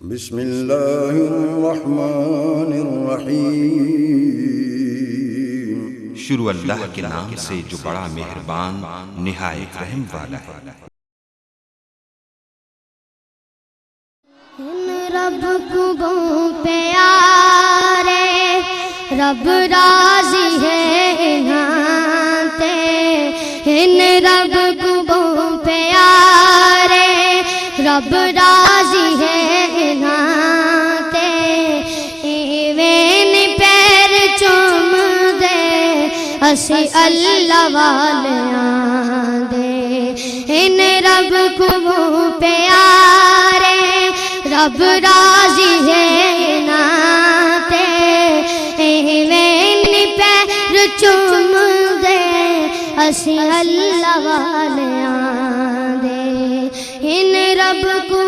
بسم اللہ الرحمن الرحیم۔ شروع اللہ کے نام سے جو بڑا مہربان نہایت رحم والا ہے۔ رب کو پیارے رب راضی ہے انہاں ان رب کو پیارے رب راضی ہے انہاں ایویں پیر چوم دے اسی اللہ والیاں دے ان رب کو پیارے رب راضی ہے ناتے ایویں پیر چوم دے اسی اللہ والیاں دے ان رب کو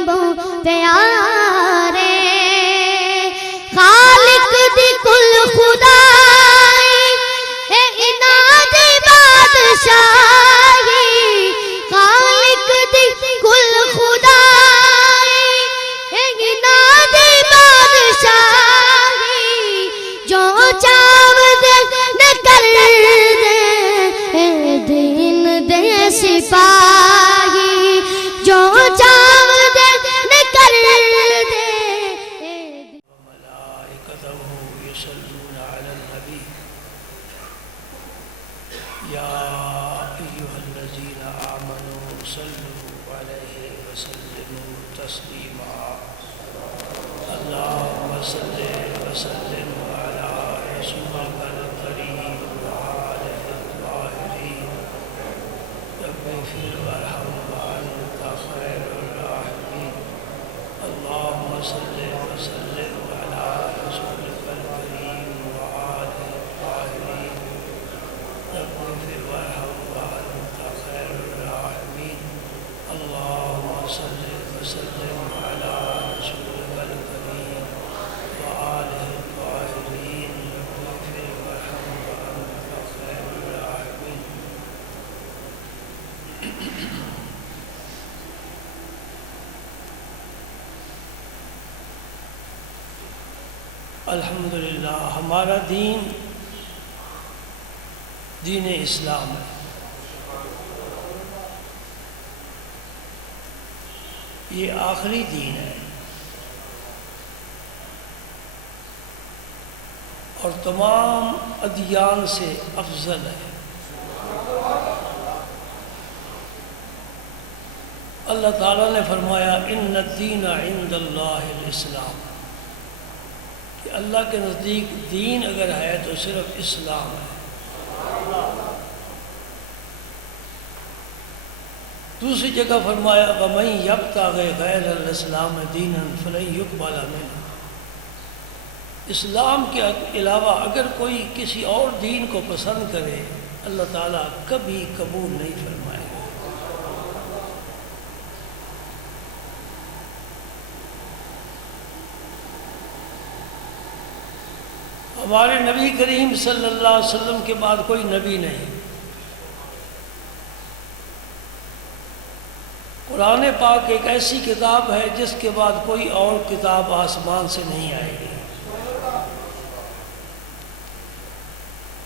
پیارے خالق دی کل خدائی اے انہاں دی بادشاہی خالق دی کل خدائی جو چاو دے نہ کر دے دین دے سپاہی جو چاو دے نہ کر دے وملائکتہ یصلون علی النبی یا ایہا الذین آمنوا صلوا علیہ وسلموا تسلیما اللہم صلی وسلم علی رسولک الکریم وآلہ الطاہرین رب اغفر وارحم وانت خیر الراحمین اللہم صلی وسلم علی رسولک الکریم وآلہ الطاہرین رب اغفر وارحم وانت خیر الراحمین اللہم صلی وسلم علی رسولک الکریم وآلہ الطاہرین رب اغفر وارحم وانت خیر الراحمین۔ الحمدللہ ہمارا دین دین اسلام ہے۔ یہ آخری دین ہے اور تمام ادیان سے افضل ہے۔ اللہ تعالیٰ نے فرمایا ان الدین عند اللہ الاسلام کہ اللہ کے نزدیک دین اگر ہے تو صرف اسلام ہے۔ دوسری جگہ فرمایا وَمَن يَبْتَغِ غَيْرَ الْإِسْلَامِ دِينًا فَلَن يُقْبَلَ مِنْهُ اسلام کے علاوہ اگر کوئی کسی اور دین کو پسند کرے اللہ تعالیٰ کبھی قبول نہیں فرمائے گا۔ ہمارے نبی کریم صلی اللہ علیہ وسلم کے بعد کوئی نبی نہیں۔ قرآن پاک ایک ایسی کتاب ہے جس کے بعد کوئی اور کتاب آسمان سے نہیں آئے گی۔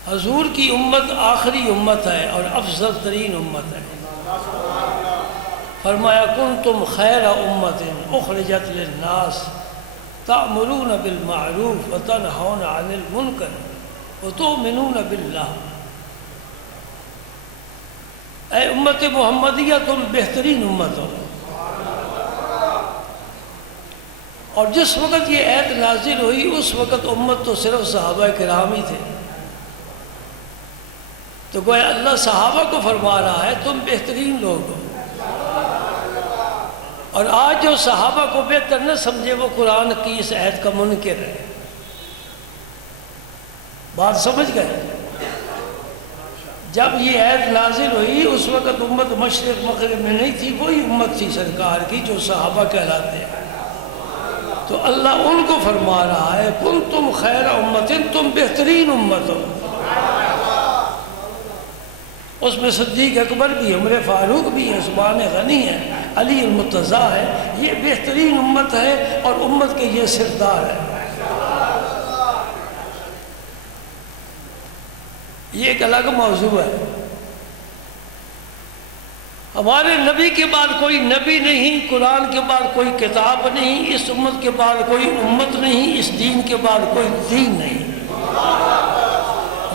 حضور کی امت آخری امت ہے اور افضل ترین امت ہے۔ فرمایا کنتم خیر امت اخرجت للناس تأمرون بالمعروف وتنہون عن المنکر وتؤمنون باللہ۔ اے امت محمدیہ تم بہترین امت ہو۔ اور جس وقت یہ آیت نازل ہوئی اس وقت امت تو صرف صحابہ کرام ہی تھے، تو گویا اللہ صحابہ کو فرما رہا ہے تم بہترین لوگ ہو۔ اور آج جو صحابہ کو بہتر نہ سمجھے وہ قرآن کی اس آیت کا منکر ہے۔ بات سمجھ گئے؟ جب یہ آیت نازل ہوئی اس وقت امت مشرق مغرب میں نہیں تھی، وہی امت تھی سرکار کی جو صحابہ کہلاتے ہیں۔ تو اللہ ان کو فرما رہا ہے کنتم خیر امت تم بہترین امت ہو۔ اس میں صدیق اکبر بھی عمر فاروق بھی ہیں، زبان غنی ہیں، علی المرتضیٰ ہے، یہ بہترین امت ہے اور امت کے یہ سردار ہے۔ یہ ایک الگ موضوع ہے۔ ہمارے نبی کے بعد کوئی نبی نہیں، قرآن کے بعد کوئی کتاب نہیں، اس امت کے بعد کوئی امت نہیں، اس دین کے بعد کوئی دین نہیں۔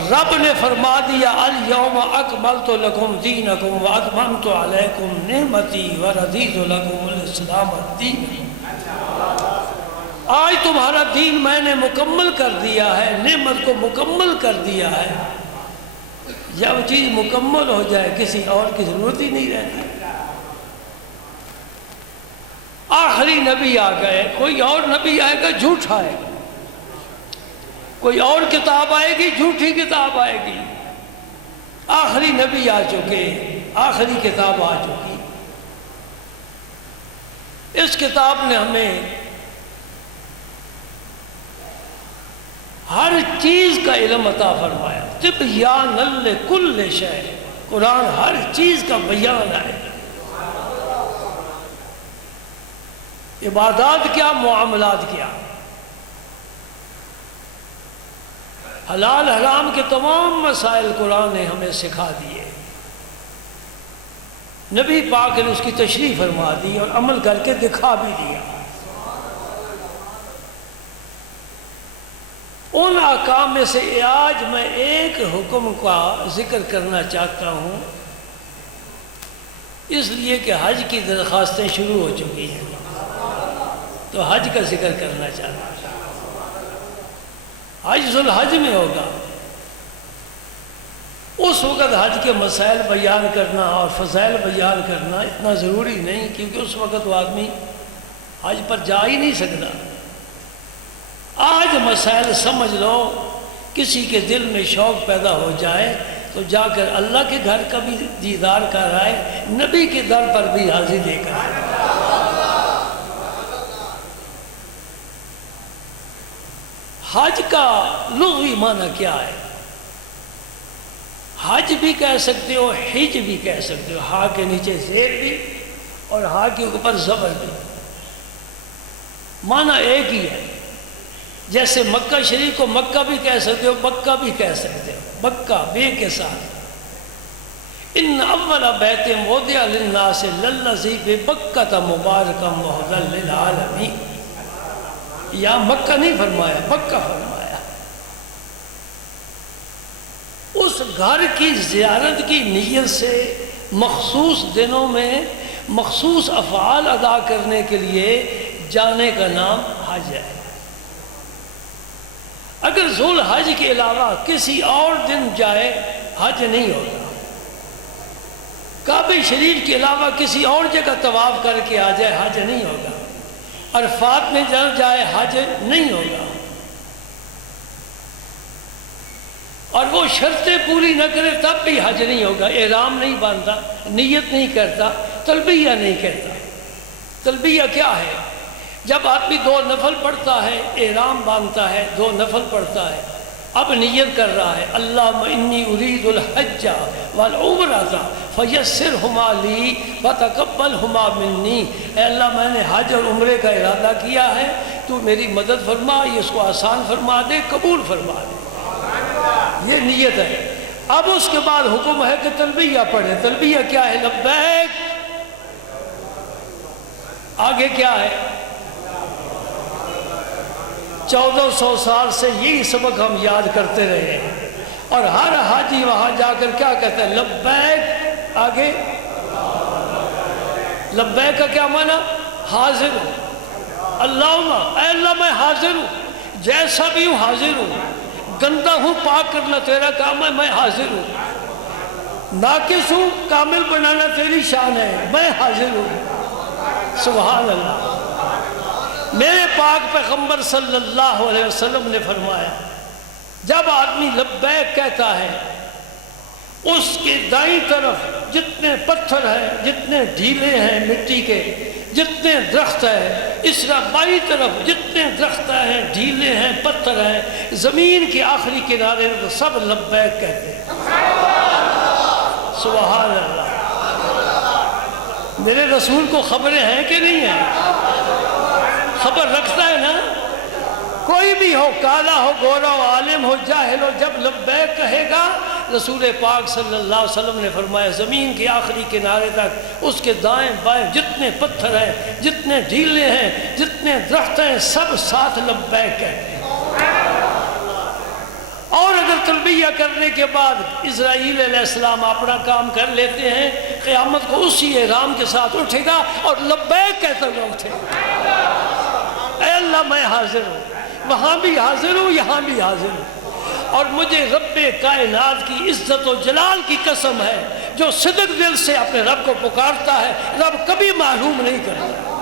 رب نے فرما دیا الیوم اکملت لکم دینکم واتممت علیکم نعمتی ورضیت لکم الاسلام الدین۔ آج تمہارا دین میں نے مکمل کر دیا ہے، نعمت کو مکمل کر دیا ہے۔ جب چیز مکمل ہو جائے کسی اور کی ضرورت ہی نہیں رہتی۔ آخری نبی آ گئے، کوئی اور نبی آئے گا جھوٹا آئے گا، کوئی اور کتاب آئے گی جھوٹی کتاب آئے گی۔ آخری نبی آ چکے، آخری کتاب آ چکی۔ اس کتاب نے ہمیں ہر چیز کا علم عطا فرمایا، تبیان لکل شیء، قرآن ہر چیز کا بیان ہے۔ عبادات کیا، معاملات کیا، حلال حرام کے تمام مسائل قرآن نے ہمیں سکھا دیے۔ نبی پاک نے اس کی تشریح فرما دی اور عمل کر کے دکھا بھی دیا۔ ان احکام میں سے آج میں ایک حکم کا ذکر کرنا چاہتا ہوں، اس لیے کہ حج کی درخواستیں شروع ہو چکی ہیں، تو حج کا ذکر کرنا چاہتا ہوں۔ حج ذو الحج میں ہوگا، اس وقت حج کے مسائل بیان کرنا اور فضائل بیان کرنا اتنا ضروری نہیں، کیونکہ اس وقت وہ آدمی حج پر جا ہی نہیں سکتا۔ آج مسائل سمجھ لو، کسی کے دل میں شوق پیدا ہو جائے تو جا کر اللہ کے گھر کا بھی دیدار کر آئے، نبی کے در پر بھی حاضری دے کر آئے۔ حج کا لغوی معنی کیا ہے؟ حج بھی کہہ سکتے ہو، حج بھی کہہ سکتے ہو، ہا کے نیچے زیر بھی اور ہا کے اوپر زبر بھی، معنی ایک ہی ہے۔ جیسے مکہ شریف کو مکہ بھی کہہ سکتے ہو، مکہ بھی کہہ سکتے ہو، مکہ بے کے ساتھ۔ ان اول بیت وضع للناس للذی ببکۃ مبارکا وہدی للعالمین، یا مکہ نہیں فرمایا، مکہ فرمایا۔ اس گھر کی زیارت کی نیت سے مخصوص دنوں میں مخصوص افعال ادا کرنے کے لیے جانے کا نام حج ہے۔ اگر ذو الحج کے علاوہ کسی اور دن جائے حج نہیں ہوگا، کعبہ شریف کے علاوہ کسی اور جگہ طواف کر کے آ جائے حج نہیں ہوگا، عرفات میں جائے حج نہیں ہوگا، اور وہ شرطیں پوری نہ کرے تب بھی حج نہیں ہوگا۔ احرام نہیں باندھتا، نیت نہیں کرتا، تلبیہ نہیں کہتا۔ تلبیہ کیا ہے؟ جب آدمی 2 نفل پڑھتا ہے، احرام باندھتا ہے، 2 نفل پڑھتا ہے، اب نیت کر رہا ہے اللہم انی ارید الحج والعمرۃ فیسرہما لی وتقبلہما منی، اے اللہ میں نے حج اور عمرے کا ارادہ کیا ہے، تو میری مدد فرما، یہ اس کو آسان فرما دے، قبول فرما دے۔ یہ نیت ہے۔ اب اس کے بعد حکم ہے کہ تلبیہ پڑھے۔ تلبیہ کیا ہے؟ لبیک۔ آگے کیا ہے؟ 1400 سال سے یہی سبق ہم یاد کرتے رہے ہیں، اور ہر حاجی وہاں جا کر کیا کہتا ہے؟ لبیک۔ آگے لبیک کا کیا معنی؟ حاضر ہوں۔ اللہم، اے اللہ میں حاضر ہوں، جیسا بھی ہوں حاضر ہوں، گندہ ہوں پاک کرنا تیرا کام ہے، میں حاضر ہوں، ناقص ہوں کامل بنانا تیری شان ہے، میں حاضر ہوں۔ سبحان اللہ۔ میرے پاک پیغمبر صلی اللہ علیہ وسلم نے فرمایا جب آدمی لبیک کہتا ہے اس کے دائیں طرف جتنے پتھر ہیں، جتنے ڈھیلے ہیں مٹی کے، جتنے درخت ہیں، اس طرح بائیں طرف جتنے درخت ہیں، ڈھیلے ہیں، پتھر ہیں، زمین کے آخری کنارے میں سب لبیک کہتے ہیں۔ سبحان اللہ۔ میرے رسول کو خبریں ہیں کہ نہیں ہیں؟ خبر رکھتا ہے نا؟ کوئی بھی ہو، کالا ہو، گورا ہو، عالم ہو، جاہل ہو، جب لبیک کہے گا، رسول پاک صلی اللہ علیہ وسلم نے فرمایا زمین کے آخری کنارے تک اس کے دائیں بائیں جتنے پتھر ہیں، جتنے ڈھیلے ہیں، جتنے درخت ہیں، سب ساتھ لبیک کہتے ہیں۔ اور اگر تلبیہ کرنے کے بعد اسرائیل علیہ السلام اپنا کام کر لیتے ہیں، قیامت کو اسی احرام کے ساتھ اٹھے گا اور لبیک کہتے ہوئے اٹھے گا، اے اللہ میں حاضر ہوں، وہاں بھی حاضر ہوں، یہاں بھی حاضر ہوں، اور مجھے رب کائنات کی عزت و جلال کی قسم ہے، جو صدق دل سے اپنے رب کو پکارتا ہے رب کبھی محروم نہیں کرتا،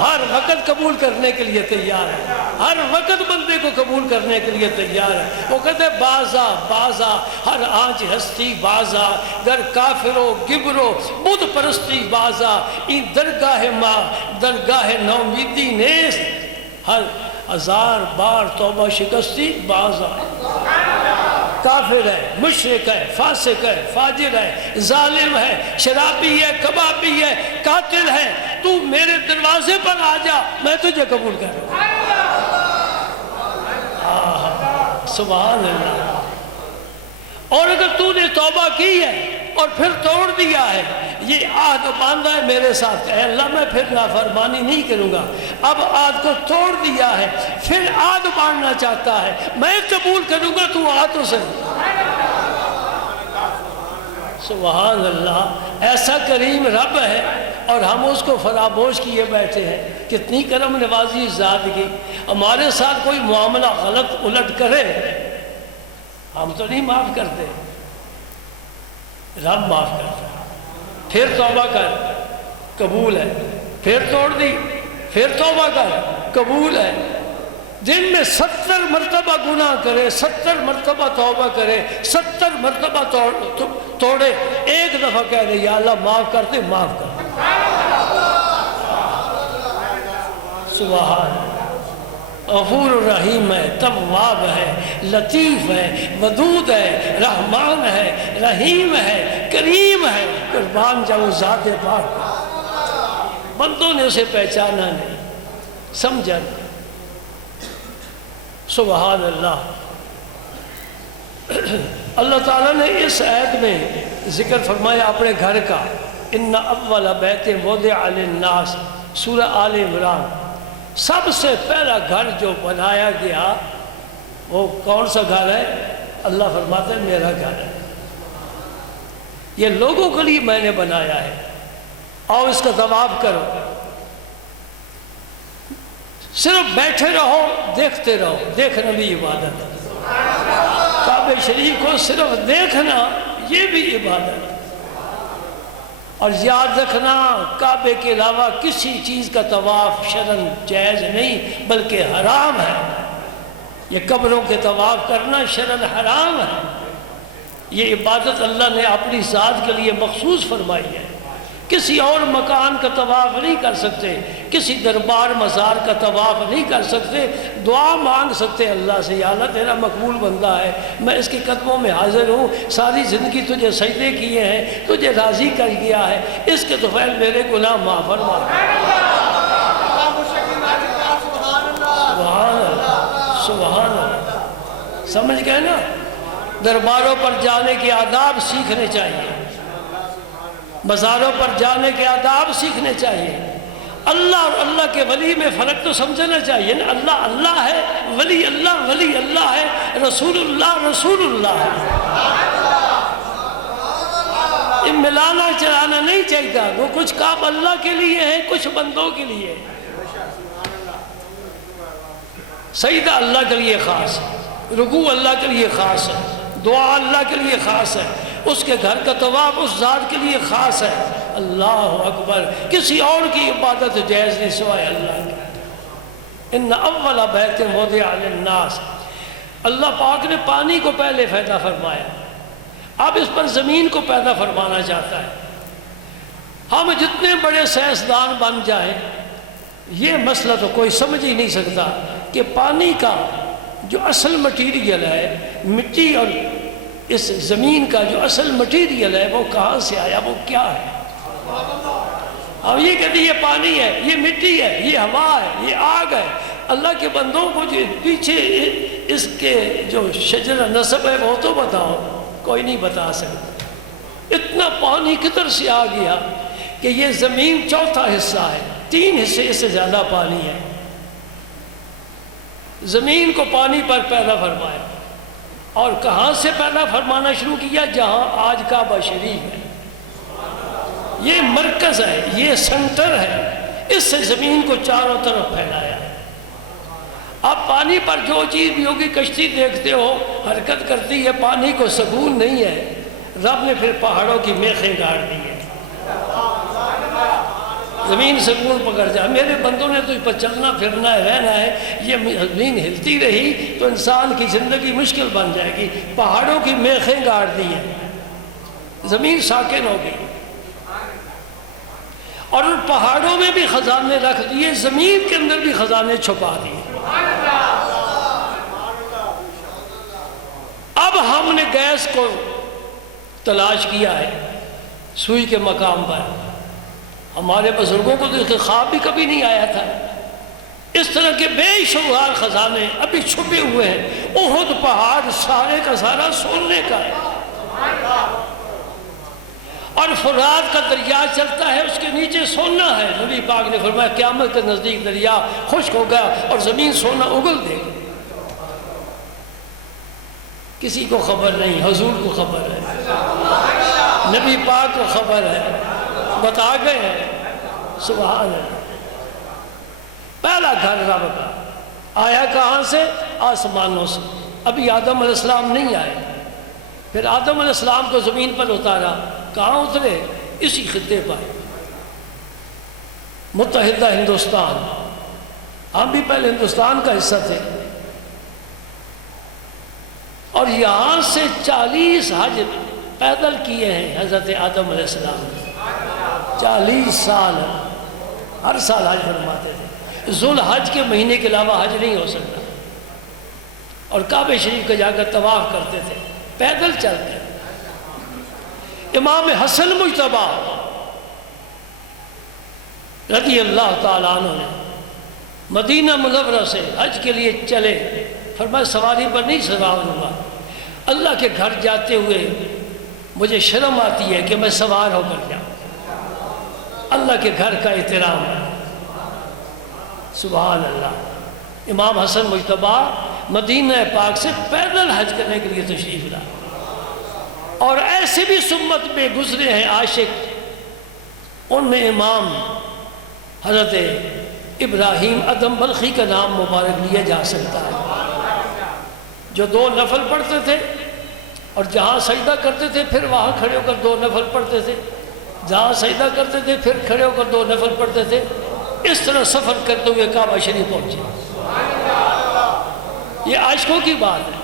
ہر وقت قبول کرنے کے لیے تیار ہے، ہر وقت بندے کو قبول کرنے کے لیے تیار ہے۔ وہ کہتے ہیں بازا بازا ہر آنچ ہستی بازا، گر کافرو گبرو بت پرستی بازا، این درگاہ ماں درگاہ نومیدی نیست، ہر ہزار بار توبہ شکستی بازا۔ کافر ہے، مشرک ہے، فاسق ہے، فاجر ہے، ظالم ہے، شرابی ہے، کبابی ہے، قاتل ہے، تو میرے دروازے پر آ جا، میں تجھے قبول کر رہا ہوں۔ سبحان اللہ۔ اور اگر تو نے توبہ کی ہے اور پھر توڑ دیا ہے، یہ عہد باندھا ہے میرے ساتھ، اے اللہ میں پھر نافرمانی نہیں کروں گا، اب عہد کو توڑ دیا ہے، پھر عہد باندھنا چاہتا ہے، میں قبول کروں گا، تو آ تو صحیح۔ سبحان اللہ، ایسا کریم رب ہے اور ہم اس کو فراموش کیے بیٹھے ہیں۔ کتنی کرم نوازی ذات کی، ہمارے ساتھ کوئی معاملہ غلط الٹ کرے ہم تو نہیں معاف کرتے، رب معاف کرتا ہے۔ پھر توبہ کر، قبول ہے، پھر توڑ دی، پھر توبہ کر، قبول ہے۔ دن میں 70 مرتبہ گناہ کرے، 70 مرتبہ توبہ کرے، 70 مرتبہ توڑے، ایک دفعہ کہہ دے یا اللہ معاف کرتے، معاف کر۔ سبحان اللہ، غفور الرحیم ہے، تواب ہے، لطیف ہے، ودود ہے، رحمان ہے، رحیم ہے، کریم ہے، قربان جاؤ ذات پاک۔ بندوں نے اسے پہچانا نہیں، سمجھا نہیں۔ سبحان اللہ۔ اللہ تعالیٰ نے اس آیت میں ذکر فرمایا اپنے گھر کا، ان اول بیت وضع للناس، سورہ آل عمران۔ سب سے پہلا گھر جو بنایا گیا وہ کون سا گھر ہے؟ اللہ فرماتے ہیں میرا گھر ہے، یہ لوگوں کے لیے میں نے بنایا ہے، آؤ اس کا طواف کرو۔ صرف بیٹھے رہو، دیکھتے رہو، دیکھنا بھی عبادت ہے۔ کعبہ شریف کو صرف دیکھنا یہ بھی عبادت ہے، اور یاد رکھنا کعبے کے علاوہ کسی چیز کا طواف شرعاً جائز نہیں بلکہ حرام ہے۔ یہ قبروں کے طواف کرنا شرعاً حرام ہے، یہ عبادت اللہ نے اپنی ذات کے لیے مخصوص فرمائی ہے۔ کسی اور مکان کا طواف نہیں کر سکتے، کسی دربار مزار کا طواف نہیں کر سکتے، دعا مانگ سکتے اللہ سے، یا اللہ تیرا مقبول بندہ ہے، میں اس کے قدموں میں حاضر ہوں، ساری زندگی تجھے سجدے کیے ہیں، تجھے راضی کر گیا ہے، اس کے طفیل میرے گناہ معاف فرما۔ سبحان اللہ، سبحان اللہ۔ سمجھ گئے نا؟ درباروں پر جانے کے آداب سیکھنے چاہیے، مزاروں پر جانے کے آداب سیکھنے چاہیے۔ اللہ اور اللہ کے ولی میں فرق تو سمجھنا چاہیے نا، اللہ اللہ ہے، ولی اللہ ہے، رسول اللہ ہے۔ یہ ملانا چلانا نہیں چاہیے، وہ کچھ کام اللہ کے لیے ہے، کچھ بندوں کے لیے۔ سجدہ اللہ کے لیے خاص ہے، رکوع اللہ کے لیے خاص ہے، دعا اللہ کے لیے خاص ہے، اس کے گھر کا طواف اس ذات کے لیے خاص ہے۔ اللہ اکبر، کسی اور کی عبادت جائز نہیں سوائے اللہ کی۔ ان اول بیت وضع للناس، اللہ پاک نے پانی کو پہلے پیدا فرمایا، اب اس پر زمین کو پیدا فرمانا چاہتا ہے۔ ہم جتنے بڑے سائنسدان بن جائیں یہ مسئلہ تو کوئی سمجھ ہی نہیں سکتا کہ پانی کا جو اصل مٹیریل ہے، مٹی اور اس زمین کا جو اصل مٹیریل ہے وہ کہاں سے آیا، وہ کیا ہے۔ اب یہ کہتے یہ پانی ہے، یہ مٹی ہے، یہ ہوا ہے، یہ آگ ہے۔ اللہ کے بندوں کو جو پیچھے اس کے جو شجر نسب ہے وہ تو بتاؤ، کوئی نہیں بتا سکتا۔ اتنا پانی کدھر سے آ گیا کہ یہ زمین چوتھا حصہ ہے، 3 حصے سے زیادہ پانی ہے۔ زمین کو پانی پر پیدا فرمایا، اور کہاں سے پیدا فرمانا شروع کیا؟ جہاں آج کعبہ شریف ہے، یہ مرکز ہے، یہ سنٹر ہے، اس سے زمین کو چاروں طرف پھیلایا۔ اب پانی پر جو چیز بھی ہوگی، کشتی دیکھتے ہو حرکت کرتی ہے، پانی کو سکون نہیں ہے، رب نے پھر پہاڑوں کی میخیں گاڑ دی ہیں، زمین سکون پکڑ جائے۔ میرے بندوں نے تو پر چلنا پھرنا ہے، رہنا ہے، یہ زمین ہلتی رہی تو انسان کی زندگی مشکل بن جائے گی۔ پہاڑوں کی میخیں گاڑ دی ہیں، زمین ساکن ہو گئی، اور ان پہاڑوں میں بھی خزانے رکھ دیے، زمین کے اندر بھی خزانے چھپا دیے۔ اب ہم نے گیس کو تلاش کیا ہے سوئی کے مقام پر، ہمارے بزرگوں کو تو خواب بھی کبھی نہیں آیا تھا۔ اس طرح کے بے شمار خزانے ابھی چھپے ہوئے ہیں۔ احد پہاڑ سارے کا سارا سونے کا ہے، اور فرات کا دریا چلتا ہے، اس کے نیچے سونا ہے۔ نبی پاک نے فرمایا قیامت کے نزدیک دریا خشک ہو گیا اور زمین سونا اگل دے گی۔ کسی کو خبر نہیں، حضور کو خبر ہے، نبی پاک کو خبر ہے، بتا گئے ہیں۔ سبحان اللہ۔ پہلا گھر رب کا آیا کہاں سے؟ آسمانوں سے۔ ابھی آدم علیہ السلام نہیں آئے، پھر آدم علیہ السلام کو زمین پر اتارا، کہاں اترے؟ اسی خطے پر، متحدہ ہندوستان۔ ہم بھی پہلے ہندوستان کا حصہ تھے، اور یہاں سے 40 حج پیدل کیے ہیں حضرت آدم علیہ السلام نے۔ 40 سال ہر سال حج فرماتے تھے۔ ذو الحج کے مہینے کے علاوہ حج نہیں ہو سکتا، اور کعبہ شریف کا جا کر طواف کرتے تھے، پیدل چلتے۔ امام حسن مجتبیٰ رضی اللہ تعالیٰ عنہ نے مدینہ منورہ سے حج کے لیے چلے، فرمایا سواری پر نہیں سوار ہوں گا، اللہ کے گھر جاتے ہوئے مجھے شرم آتی ہے کہ میں سوار ہو کر جاؤں، اللہ کے گھر کا احترام ہے۔ سبحان اللہ۔ امام حسن مجتبیٰ مدینہ پاک سے پیدل حج کرنے کے لیے تشریف لائے، اور ایسے بھی سمت میں گزرے ہیں عاشق، ان میں امام حضرت ابراہیم ادم بلخی کا نام مبارک لیا جا سکتا ہے، جو 2 نفل پڑھتے تھے، اور جہاں سجدہ کرتے تھے پھر وہاں کھڑے ہو کر 2 نفل پڑھتے تھے، جہاں سجدہ کرتے تھے پھر کھڑے ہو کر 2 نفل پڑھتے تھے، اس طرح سفر کرتے ہوئے کعبہ شریف پہنچے۔ یہ عاشقوں کی بات ہے۔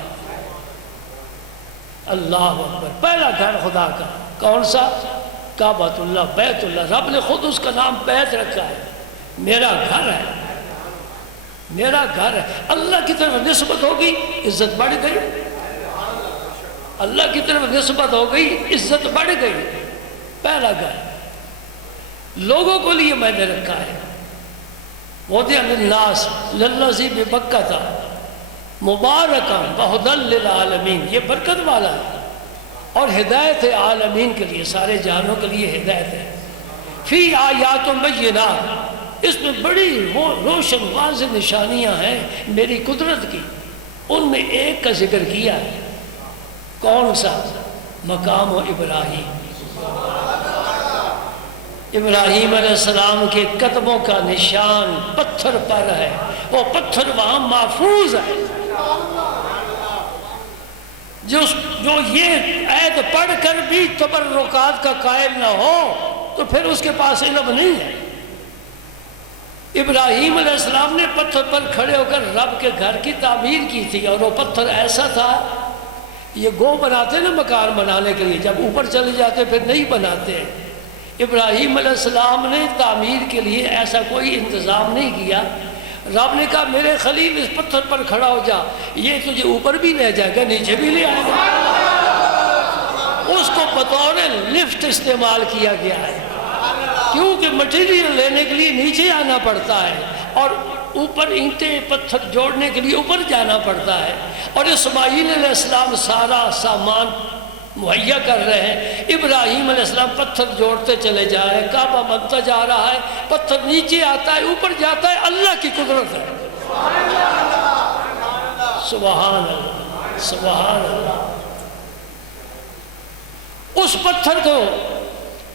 اللہ اکبر۔ پہلا گھر خدا کا کون سا؟ کعبۃ اللہ، بیت اللہ۔ رب نے خود اس کا نام بیت رکھا ہے، میرا گھر ہے، میرا گھر ہے۔ اللہ کی طرف نسبت ہوگی عزت بڑھ گئی، اللہ کی طرف نسبت ہو گئی عزت بڑھ گئی۔ پہلا گھر لوگوں کو لیے میں نے رکھا ہے۔ وَوَضِعَ لِلنَّاسِ لَلَّذِي بِبَكَّةَ مُبَارَكًا وَهُدًى لِلْعَالَمِينَ، یہ برکت والا ہے اور ہدایت ہے عالمین کے لیے، سارے جہانوں کے لیے ہدایت ہے۔ فی آیات بینات، اس میں بڑی روشن واضح نشانیاں ہیں میری قدرت کی، ان میں ایک کا ذکر کیا ہے۔ کون سا؟ مقام ابراہیم۔ ابراہیم علیہ السلام کے قدموں کا نشان پتھر پر ہے، وہ پتھر وہاں محفوظ ہے۔ جو یہ عید پڑھ کر بھی تبرکات کا قائل نہ ہو تو پھر اس کے پاس علم نہیں ہے۔ ابراہیم علیہ السلام نے پتھر پر کھڑے ہو کر رب کے گھر کی تعمیر کی تھی، اور وہ پتھر ایسا تھا، یہ گو بناتے نا مکان بنانے کے لیے، جب اوپر چلے جاتے پھر نہیں بناتے۔ ابراہیم علیہ السلام نے تعمیر کے لیے ایسا کوئی انتظام نہیں کیا۔ رب نے کہا میرے خلیل اس پتھر پر کھڑا ہو جا، یہ تجھے اوپر بھی لے جائے گا نیچے بھی لے آئے گا۔ اس کو بطور لفٹ استعمال کیا گیا ہے۔ کیونکہ مٹیریل لینے کے لیے نیچے آنا پڑتا ہے اور اوپر اینٹیں پتھر جوڑنے کے لیے اوپر جانا پڑتا ہے، اور اسماعیل علیہ السلام سارا سامان مہیا کر رہے ہیں، ابراہیم علیہ السلام پتھر جوڑتے چلے جا رہے ہیں، کعبہ بنتا جا رہا ہے، پتھر نیچے آتا ہے اوپر جاتا ہے، اللہ کی قدرت ہے۔ سبحان اللہ، سبحان اللہ۔ اس پتھر کو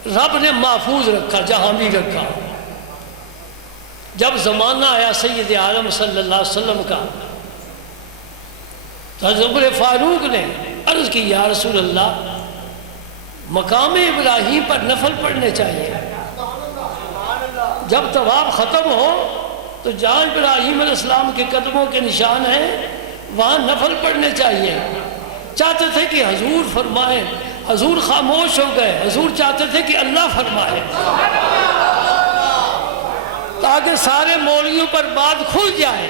رب نے محفوظ رکھا، جہاں بھی رکھا۔ جب زمانہ آیا سید عالم صلی اللہ علیہ وسلم کا تو حضرت عمر فاروق نے عرض کی، یا رسول اللہ مقام ابراہیم پر نفل پڑھنے چاہیے، جب طواف ختم ہو تو جہاں ابراہیم علیہ السلام کے قدموں کے نشان ہیں وہاں نفل پڑھنے چاہیے۔ چاہتے تھے کہ حضور فرمائے، حضور خاموش ہو گئے، حضور چاہتے تھے کہ اللہ فرمائے تاکہ سارے مولویوں پر بات کھل جائے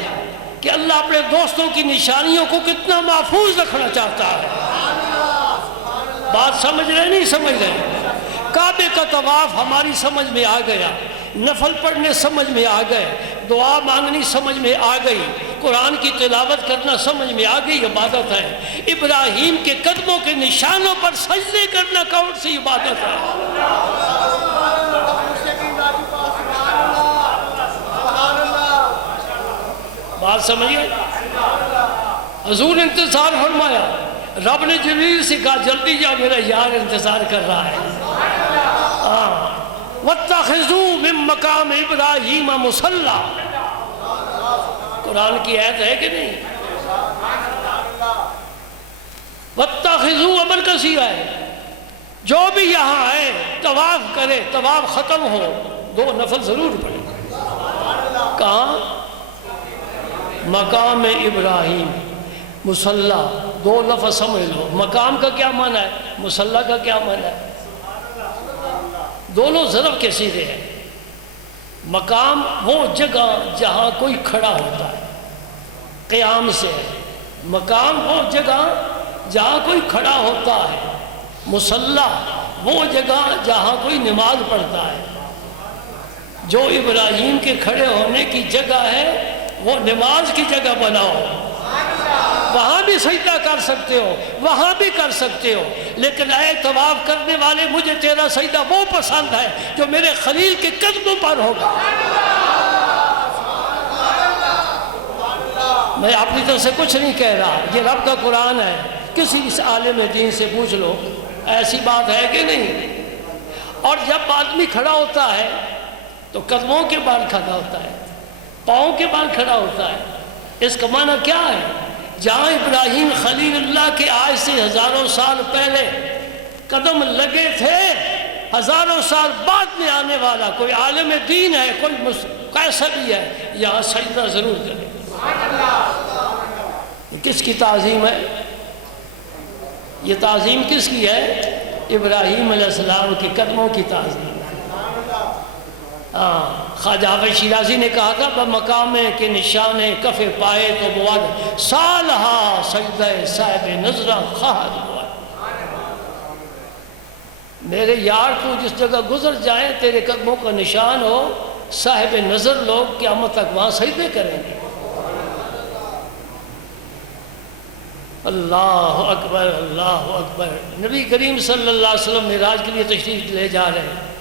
کہ اللہ اپنے دوستوں کی نشانیوں کو کتنا محفوظ رکھنا چاہتا ہے۔ بات سمجھ رہے نہیں سمجھ رہے؟ کعبے کا طواف ہماری سمجھ میں آ گیا، نفل پڑھنے سمجھ میں آ گئے، دعا مانگنی سمجھ میں آ گئی، قرآن کی تلاوت کرنا سمجھ میں آ گئی، عبادت ہے۔ ابراہیم کے قدموں کے نشانوں پر سجدے کرنا کون سی عبادت ہے؟ بات سمجھئے؟ حضور انتظار فرمایا، رب نے جبریل سے کہا جلدی جا، میرا یار انتظار کر رہا ہے۔ وَاتَّخِذُوا مِن مَّقَامِ إِبْرَاهِيمَ مُصَلًّى، قرآن کی آیت ہے کہ نہیں؟ وَاتَّخِذُوا امر کثیر ہے، جو بھی یہاں آئے طواف کرے، طواف ختم ہو 2 نفل ضرور پڑھے۔ کہاں؟ مقام ابراہیم، مصلی، 2 لفظ سمجھ لو۔ مقام کا کیا معنی ہے؟ مصلی کا کیا معنی ہے؟ دونوں ظرف کے سیدھے ہیں۔ مقام وہ جگہ جہاں کوئی کھڑا ہوتا ہے، قیام سے ہے۔ مقام وہ جگہ جہاں کوئی کھڑا ہوتا ہے، مصلی وہ جگہ جہاں کوئی نماز پڑھتا ہے۔ جو ابراہیم کے کھڑے ہونے کی جگہ ہے وہ نماز کی جگہ بناؤ، وہاں بھی سجدہ کر سکتے ہو، وہاں بھی کر سکتے ہو، لیکن اے طواف کرنے والے مجھے تیرا سجدہ وہ پسند ہے جو میرے خلیل کے قدموں پر ہوگا۔ میں اپنی طرف سے کچھ نہیں کہہ رہا، یہ رب کا قرآن ہے، کسی اس عالم دین سے پوچھ لو، ایسی بات ہے کہ نہیں؟ اور جب آدمی کھڑا ہوتا ہے تو قدموں کے بال کھڑا ہوتا ہے، پاؤں کے بال کھڑا ہوتا ہے۔ اس کا معنی کیا ہے؟ جہاں ابراہیم خلیل اللہ کے آج سے ہزاروں سال پہلے قدم لگے تھے، ہزاروں سال بعد میں آنے والا کوئی عالم دین ہے، کوئی کیسا بھی ہے، یہاں سجدہ ضرور کرے۔ کس کی تعظیم ہے؟ یہ تعظیم کس کی ہے؟ ابراہیم علیہ السلام کے قدموں کی تعظیم۔ خواجہ حافظ شیرازی نے کہا تھا بمقام کے نشانے کف پائے تو بود، سالہا سجدہ صاحب نظرہ خواہد بود۔ میرے یار تو جس جگہ گزر جائیں تیرے قدموں کا نشان ہو، صاحب نظر لوگ قیامت تک وہاں سجدے کریں گے۔ اللہ اکبر، اللہ اکبر۔ نبی کریم صلی اللہ علیہ وسلم معراج کے لیے تشریف لے جا رہے ہیں،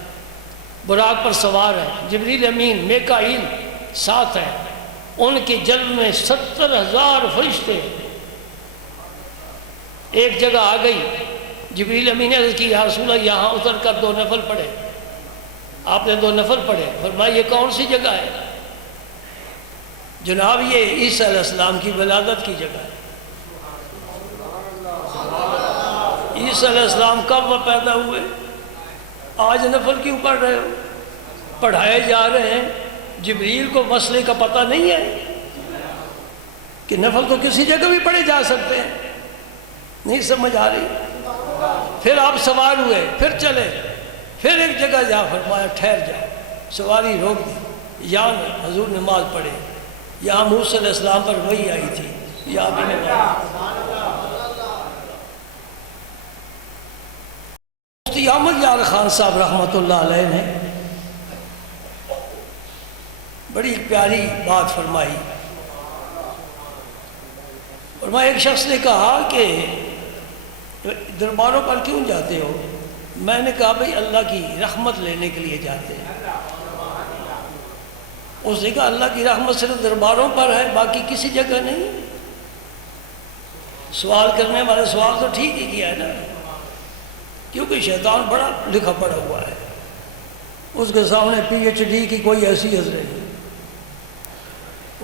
براق پر سوار ہے، جبریل امین میکائیل ساتھ ہیں، ان کے جلب میں 70,000 فرشتے۔ ایک جگہ آ گئی، جبریل امین نے عرض کی یا رسول اللہ یہاں اتر کر 2 نفل پڑھے۔ آپ نے 2 نفل پڑھے، فرمایا یہ کون سی جگہ ہے؟ جناب یہ عیسیٰ علیہ السلام کی ولادت کی جگہ ہے۔ عیسیٰ علیہ السلام کب پیدا ہوئے؟ آج نفل کیوں پڑھ رہے ہو؟ پڑھائے جا رہے ہیں، جبریل کو مسئلے کا پتہ نہیں ہے کہ نفل تو کسی جگہ بھی پڑھے جا سکتے ہیں؟ نہیں سمجھ آ رہی؟ پھر آپ سوار ہوئے، پھر چلے، پھر ایک جگہ جا، فرمایا ٹھہر جاؤ، سواری روک دی، یہاں حضور نماز پڑھے، یہاں موسیٰ علیہ السلام پر وحی آئی تھی، یہاں بھی نماز۔ مفتی احمد یار خان صاحب رحمۃ اللہ علیہ نے بڑی پیاری بات فرمائی. اور میں ایک شخص نے کہا کہ درباروں پر کیوں جاتے ہو؟ میں نے کہا بھئی اللہ کی رحمت لینے کے لیے جاتے ہیں. اس نے کہا اللہ کی رحمت صرف درباروں پر ہے، باقی کسی جگہ نہیں. سوال کرنے والے سوال تو ٹھیک ہی کیا ہے نا، کیونکہ شیطان بڑا لکھا پڑا ہوا ہے، اس کے سامنے PhD کی کوئی حیثیت نہیں.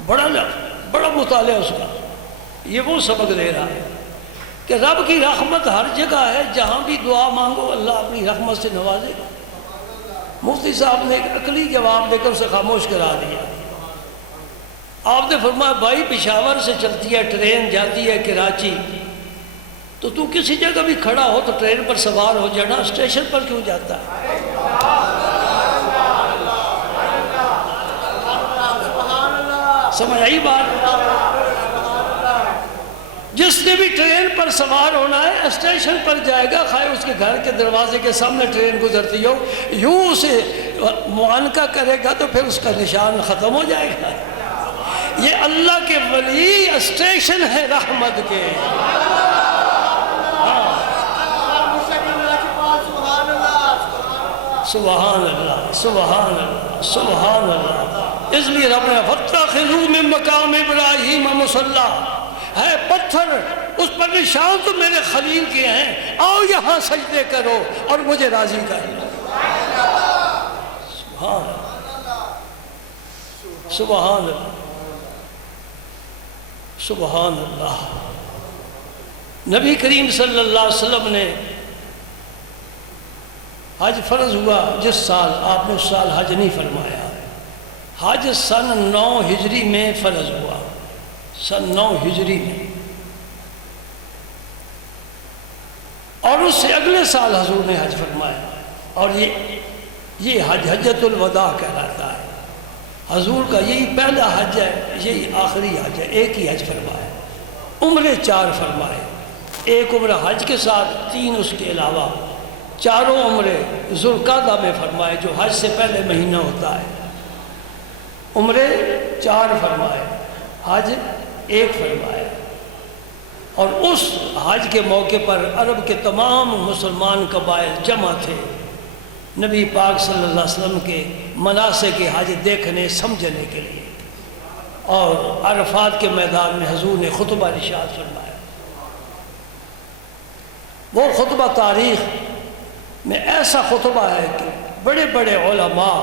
بڑا مطالعہ اس کا. یہ وہ سبق دے رہا ہے کہ رب کی رحمت ہر جگہ ہے، جہاں بھی دعا مانگو اللہ اپنی رحمت سے نوازے گا. مفتی صاحب نے ایک عقلی جواب دے کر اسے خاموش کرا دیا. آپ نے فرمایا بھائی پشاور سے چلتی ہے ٹرین، جاتی ہے کراچی، تو کسی جگہ بھی کھڑا ہو تو ٹرین پر سوار ہو جانا، اسٹیشن پر کیوں جاتا ہے؟ سمجھ آئی بات؟ جس نے بھی ٹرین پر سوار ہونا ہے اسٹیشن پر جائے گا، خواہ اس کے گھر کے دروازے کے سامنے ٹرین گزرتی ہو، یوں اسے معانقہ کرے گا تو پھر اس کا نشان ختم ہو جائے گا. یہ اللہ کے ولی اسٹیشن ہے رحمت کے. سبحان اللہ سبحان اللہ سبحان اللہ. اس لیے رب نے فَاتَّخِذُوا مِن مَّقَامِ إِبْرَاهِيمَ مُصَلًّى، ہے پتھر اس پر نشان تو میرے خلیل کے ہیں، آؤ یہاں سجدے کرو اور مجھے راضی کر لو. سبحان اللہ سبحان اللہ سبحان اللہ. نبی کریم صلی اللہ علیہ وسلم نے حج فرض ہوا جس سال، آپ نے اس سال حج نہیں فرمایا. حج سن 9 ہجری میں فرض ہوا، سن 9 ہجری میں، اور اس سے اگلے سال حضور نے حج فرمایا. اور یہ حج حجۃ الوداع کہلاتا ہے. حضور کا یہی پہلا حج ہے، یہی آخری حج ہے. ایک ہی حج فرمایا. عمرے 4 فرمائے، ایک عمرہ حج کے ساتھ، 3 اس کے علاوہ. چاروں عمرے ذوالقعدہ میں فرمائے جو حج سے پہلے مہینہ ہوتا ہے. عمرے 4 فرمائے، حج 1 فرمائے. اور اس حج کے موقع پر عرب کے تمام مسلمان قبائل جمع تھے نبی پاک صلی اللہ علیہ وسلم کے مناسک حج دیکھنے سمجھنے کے لیے. اور عرفات کے میدان میں حضور نے خطبہ ارشاد فرمایا. وہ خطبہ تاریخ میں ایسا خطبہ ہے کہ بڑے بڑے علماء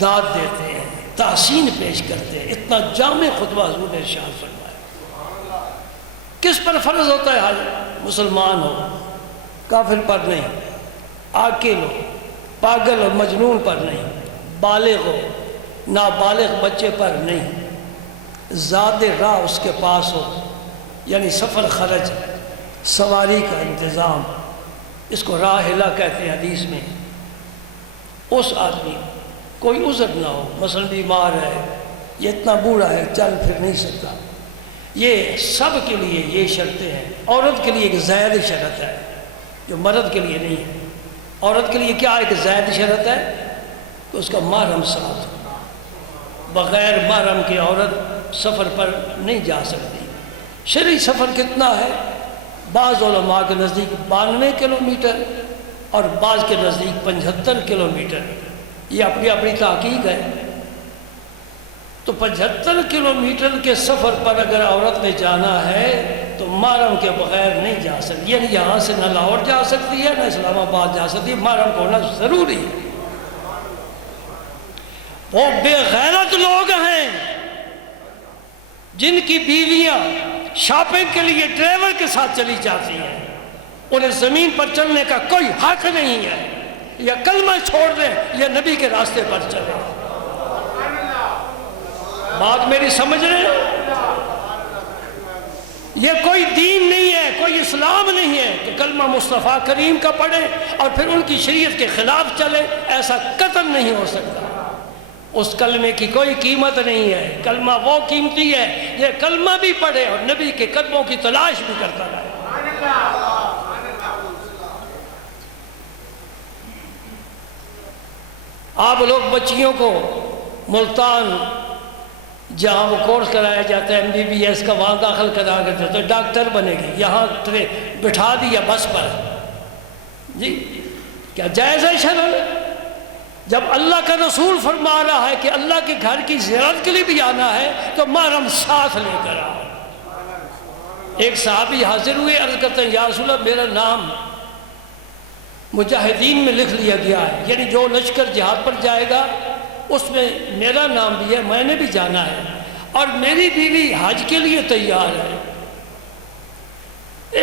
داد دیتے ہیں، تحسین پیش کرتے ہیں. اتنا جامع خطبہ حضور نے ارشاد فرمایا. کس پر فرض ہوتا ہے حج؟ مسلمان ہو، کافر پر نہیں، عاقل ہو، پاگل اور مجنون پر نہیں، بالغ ہو، نابالغ بچے پر نہیں، زاد راہ اس کے پاس ہو، یعنی سفر خرچ، سواری کا انتظام، اس کو راحلہ کہتے ہیں حدیث میں. اس آدمی کوئی عذر نہ ہو، مثلا بیمار ہے، یہ اتنا بوڑھا ہے چل پھر نہیں سکتا. یہ سب کے لیے یہ شرطیں ہیں. عورت کے لیے ایک زائد شرط ہے جو مرد کے لیے نہیں ہے. عورت کے لیے کیا ایک زائد شرط ہے کہ اس کا محرم ساتھ ہو. بغیر محرم کی عورت سفر پر نہیں جا سکتی. شرعی سفر کتنا ہے؟ بعض علماء کے نزدیک 92 کلومیٹر اور بعض کے نزدیک 75 کلومیٹر. یہ اپنی اپنی تحقیق ہے. تو 75 کلومیٹر کے سفر پر اگر عورت نے جانا ہے تو محرم کے بغیر نہیں جا سکتی. یعنی یہاں سے نہ لاہور جا سکتی ہے نہ اسلام آباد جا سکتی ہے. محرم کو ہونا ضروری ہے. وہ بے غیرت لوگ ہیں جن کی بیویاں شاپنگ کے لیے ڈرائیور کے ساتھ چلی جاتی ہیں. انہیں زمین پر چلنے کا کوئی حق نہیں ہے. یا کلمہ چھوڑ دیں یا نبی کے راستے پر چلیں. بات میری سمجھ رہے ہیں؟ یہ کوئی دین نہیں ہے، کوئی اسلام نہیں ہے کہ کلمہ مصطفیٰ کریم کا پڑھے اور پھر ان کی شریعت کے خلاف چلے. ایسا قطعاً نہیں ہو سکتا. اس کلمے کی کوئی قیمت نہیں ہے. کلمہ وہ قیمتی ہے یہ کلمہ بھی پڑھے اور نبی کے قدموں کی تلاش بھی کرتا رہے. آپ لوگ بچیوں کو ملتان جہاں وہ کورس کرایا جاتا ہے MBBS کا وہاں داخل کرا کر دیتے تو ڈاکٹر بنے گی، یہاں بٹھا دیا بس پر، جی کیا جائز ہے شرعاً؟ جب اللہ کا رسول فرما رہا ہے کہ اللہ کے گھر کی زیارت کے لیے بھی آنا ہے تو محرم ساتھ لے کر آؤ۔ ایک صحابی حاضر ہوئے، عرض کرتے ہیں یا رسول اللہ میرا نام مجاہدین میں لکھ لیا گیا ہے، یعنی جو لشکر جہاد پر جائے گا اس میں میرا نام بھی ہے، میں نے بھی جانا ہے، اور میری بیوی حج کے لیے تیار ہے۔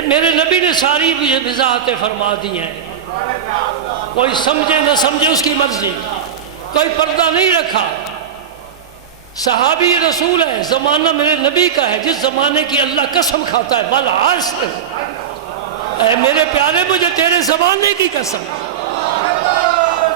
میرے نبی نے ساری وضاحتیں فرما دی ہیں، کوئی سمجھے نہ سمجھے اس کی مرضی، کوئی پردہ نہیں رکھا۔ صحابی رسول ہے، زمانہ میرے نبی کا ہے، جس زمانے کی اللہ قسم کھاتا ہے والعصر، اے میرے پیارے مجھے تیرے زمانے کی قسم،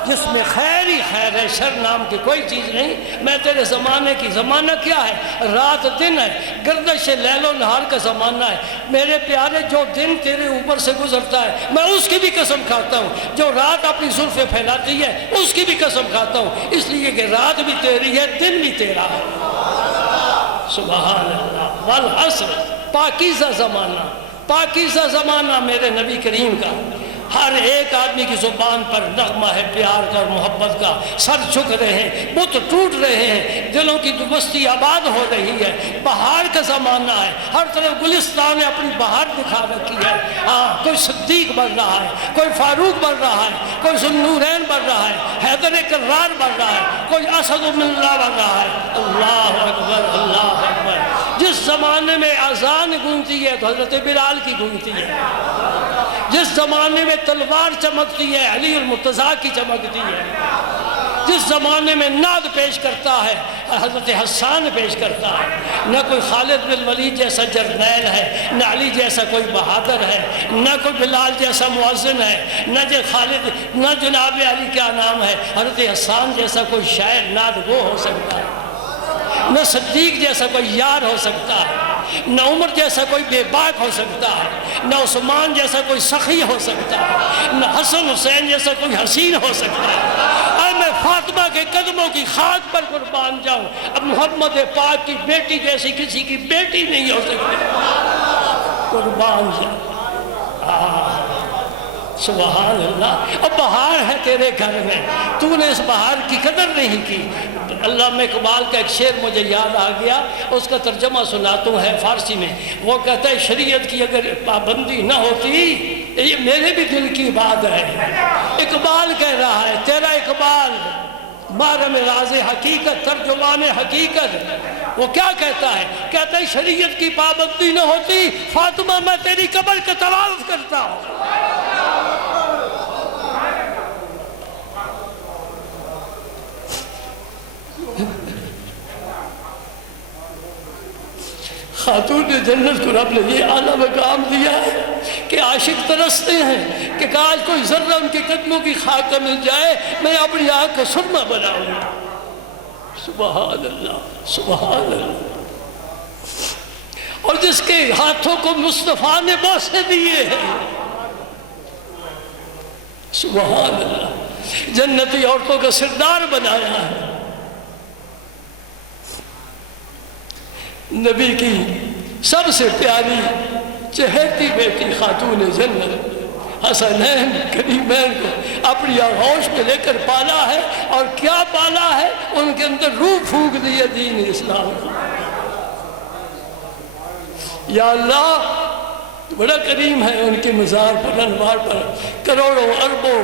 جس میں خیر ہی خیر ہے، شر نام کی کوئی چیز نہیں، میں تیرے زمانے کی، زمانہ کیا ہے؟ رات دن ہے، گردش لیل و نہار کا زمانہ ہے، میرے پیارے جو دن تیرے اوپر سے گزرتا ہے میں اس کی بھی قسم کھاتا ہوں، جو رات اپنی زلفیں پھیلاتی ہے اس کی بھی قسم کھاتا ہوں، اس لیے کہ رات بھی تیری ہے، دن بھی تیرا ہے۔ سبحان اللہ، والعصر، پاکیزہ زمانہ، پاکیزہ زمانہ میرے نبی کریم کا، ہر ایک آدمی کی زبان پر نغمہ ہے پیار کا اور محبت کا، سر جھک رہے ہیں، بت ٹوٹ رہے ہیں، دلوں کی بستی آباد ہو رہی ہے، بہار کا زمانہ ہے، ہر طرف گلستان نے اپنی بہار دکھا رکھی ہے۔ ہاں کوئی صدیق بن رہا ہے، کوئی فاروق بن رہا ہے، کوئی ذوالنورین بن رہا ہے، حیدر کرار بن رہا ہے، کوئی اسد بن اللہ بن رہا ہے۔ اللہ اکبر، اللہ اکبر۔ جس زمانے میں اذان گونجتی ہے تو حضرت بلال کی گونجتی ہے، جس زمانے میں تلوار چمکتی ہے علی المرتضیٰ کی چمکتی ہے، جس زمانے میں نعت پیش کرتا ہے حضرت حسان پیش کرتا ہے۔ نہ کوئی خالد بن ولید جیسا جرنیل ہے، نہ علی جیسا کوئی بہادر ہے، نہ کوئی بلال جیسا مؤذن ہے، نہ جناب علی کیا نام ہے، حضرت حسان جیسا کوئی شاعر نعت گو ہو سکتا ہے، نہ صدیق جیسا کوئی یار ہو سکتا ہے، نہ عمر جیسا کوئی بے باک ہو سکتا ہے، نہ عثمان جیسا کوئی سخی ہو سکتا ہے، نہ حسن حسین جیسا کوئی حسین ہو سکتا ہے۔ اے میں فاطمہ کے قدموں کی خاک پر قربان جاؤں، اب محمد پاک کی بیٹی جیسی کسی کی بیٹی نہیں ہو سکتی، قربان جاؤں۔ سبحان اللہ۔ اب بہار ہے تیرے گھر میں، تو نے اس بہار کی قدر نہیں کی۔ علامہ اقبال کا ایک شعر مجھے یاد آ گیا، اس کا ترجمہ سناتا ہوں، ہے فارسی میں۔ وہ کہتا ہے شریعت کی اگر پابندی نہ ہوتی، یہ میرے بھی دل کی بات ہے۔ اقبال کہہ رہا ہے، تیرا اقبال مارم راز حقیقت، ترجمان حقیقت، وہ کیا کہتا ہے؟ کہتا ہے شریعت کی پابندی نہ ہوتی فاطمہ میں تیری قبر کا طواف کرتا ہوں۔ خاتون جنت کو رب نے یہ اعلیٰ مقام دیا ہے کہ عاشق ترستے ہیں کہ کاش کوئی ذرہ ان کے قدموں کی خاک کا مل جائے، میں اپنی آنکھ کا سرمہ بناؤں۔ سبحان اللہ، سبحان اللہ۔ اور جس کے ہاتھوں کو مصطفیٰ نے بوسے دیے ہیں، سبحان اللہ، جنتی عورتوں کا سردار بنایا ہے۔ نبی کی سب سے پیاری چہرتی بیٹی خاتون جنت حسنین کریمین کو اپنی آغوش میں لے کر پالا ہے، اور کیا پالا ہے؟ ان کے اندر روح پھونک دی ہے دین اسلام کو۔ یا اللہ بڑا کریم ہے، ان کی مزار پر انوار پر کروڑوں اربوں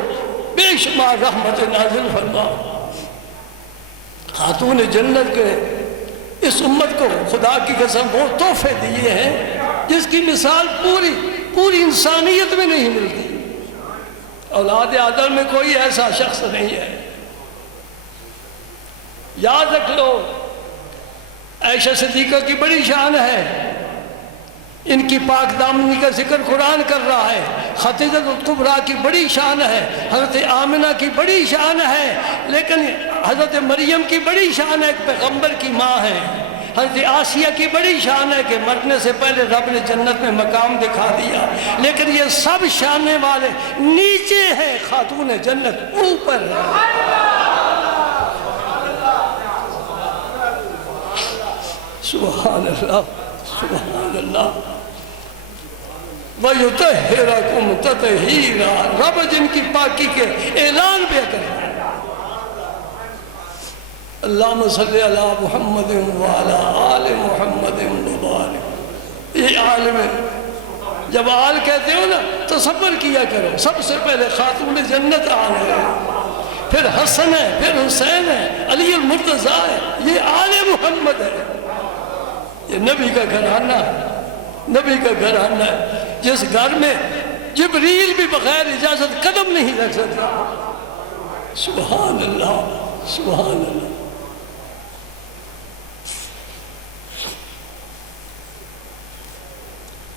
بے شمار رحمت نازل فرما۔ خاتون جنت کے اس امت کو خدا کی قسم وہ تحفے دیے ہیں جس کی مثال پوری انسانیت میں نہیں ملتی۔ اولاد آدم میں کوئی ایسا شخص نہیں ہے۔ یاد رکھ لو، عائشہ صدیقہ کی بڑی شان ہے، ان کی پاک دامنی کا ذکر قرآن کر رہا ہے۔ خدیجہ کبریٰ کی بڑی شان ہے، حضرت آمنہ کی بڑی شان ہے، لیکن حضرت مریم کی بڑی شان ہے، ایک پیغمبر کی ماں ہے۔ حضرت آسیہ کی بڑی شان ہے کہ مرنے سے پہلے رب نے جنت میں مقام دکھا دیا، لیکن یہ سب شانے والے نیچے ہیں، خاتون جنت اوپر ہے۔ سبحان اللہ سبحان اللہ وَيُطَهِّرَكُمْ تَطْهِيرًا، رب جن کی پاکی کے اعلان بھی کرتا ہے۔ اللہم صلی علی محمد وعلی آل محمد وبارک۔ یہ عالم ہے، جب آل کہتے ہو نا تصور کیا کرو، سب سے پہلے خاتون جنت آل ہے، پھر حسن ہے، پھر حسین ہے، علی المرتضیٰ ہے، یہ آل محمد ہے، یہ نبی کا گھرانہ ہے، نبی کا گھرانہ ہے، جس گھر میں جبریل بھی بغیر اجازت قدم نہیں رکھ سکتا۔ سبحان اللہ سبحان اللہ۔